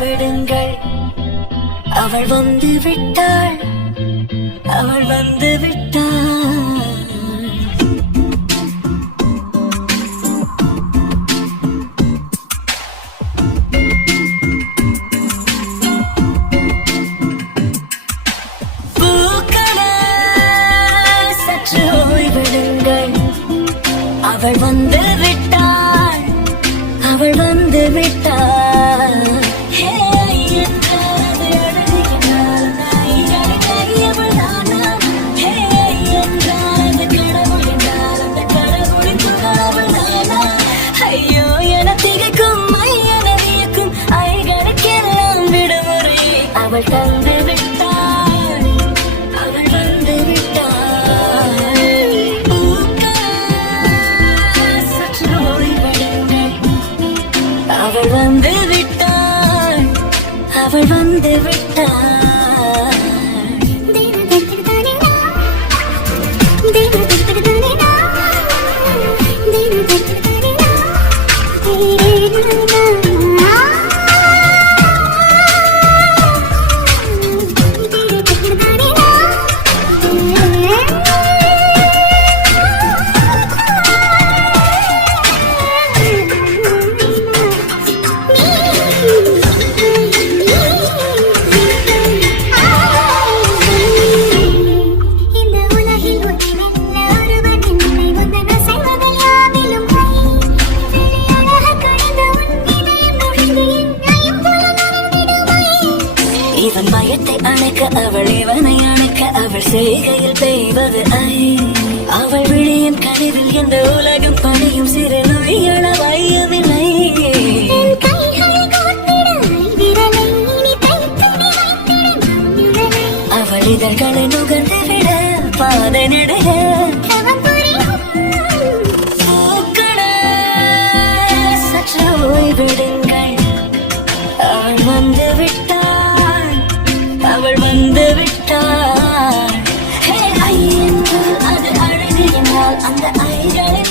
விடுங்கள். அவள் வந்து விட்டாள், அவள் வந்து விட்டாள். பூக்களே சற்று ஓய்விடுங்கள். அவள் வந்து விட்டாள், அவள் வந்து விட்டாள். ஐயோ என திகைக்கும் ஐயன வியக்கும் ஐகளுக்கெல்லாம் விடுமுறை. அவள் தந்து விட்டாள், அவள் வந்து விட்டாள். சற்று ஓய்வெடுங்கள். அவள் வந்து விட்டாள், அவள் வந்து விட்டாள். இவன் பயத்தை அணைக்க அவள் இவனை அணைக்க அவள் செய்கையில் பெய்வது ஐ. அவள் விழியின் கனிவில் எந்த உலகம் பணியும் சிறு நொழியள வையவில்லை. அவள் இதழ்களை நுகர்ந்து விட பாதை நடைய. சற்று ஓய்விடுங்கள். அவள் வந்து விட்டாள், அவள் வந்து விட்டாள். ஐ என்றால் அது அழகு என்றால் அந்த ஐகளை